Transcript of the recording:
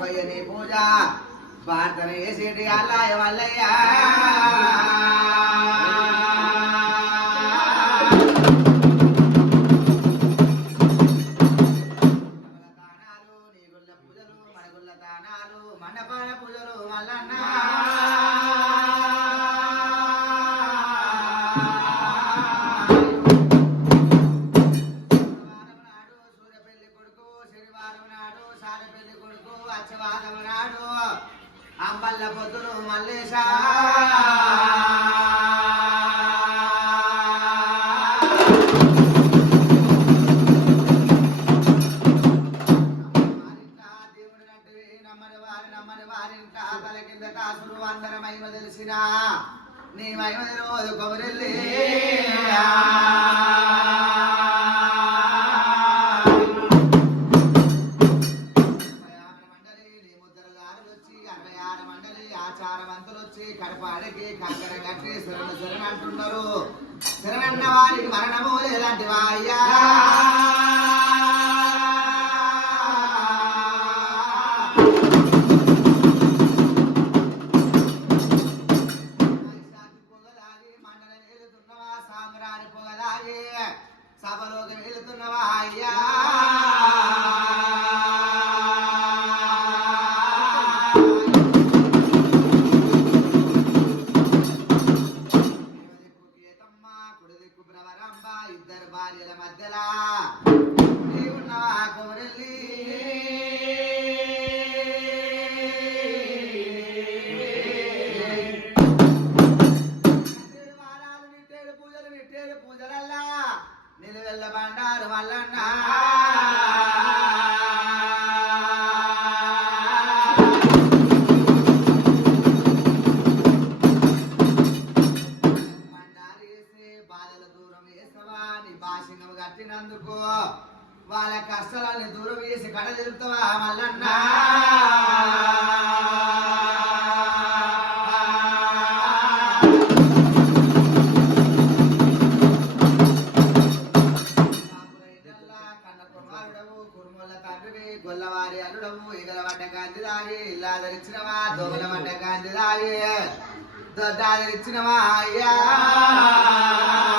శివయ్యని పూజ ప్రార్థన చేసేటి అల్లాయ వల్లయ్యా మండపాల పూజలు మల్లన్న శనివారం నాడు సూర్యపల్లి కొడుకు శనివారం నాడు సారపల్లి కొడుకు అచ్చవాదం నాడు అంబల్ల పొద్దులు మల్లేశ నమ్మని వారింట తల కింద కాసులు అందరి మహిమ తెలిసిన నీ మహిమ రోజు కొమరెల్లి మండలి నీ ముద్రదారులు వచ్చి 66 మండలి ఆచారవంతులు వచ్చి కడపాడికి కంకర కట్టి శరణ అంటున్నారు శరణన్న వారికి మరణము లేదంటి వాయ్యా సభలోకి వెళుతున్నవా అయ్యా కుడి దిక్కు ప్రవరంబ ఇద్దరు భార్యల మధ్యలా ఉన్నవా కోరెల్లి పూజలల్లా నిలువెల్ల బండారు మల్లన్న బండారు వేసి బాధల దూరం వేస్తావా నీ భాషను కట్టినందుకు వాళ్ళ కష్టాలని దూరం వేసి కడ తిరుగుతావా మల్లన్న గొల్లవారి అల్లుడము ఇగల వంట గాంధీ దాగి ఇల్లాదరిచ్చినవా దోమల వంట గాంధీ దాగి దొడ్డాదరిచ్చినవా అయ్యా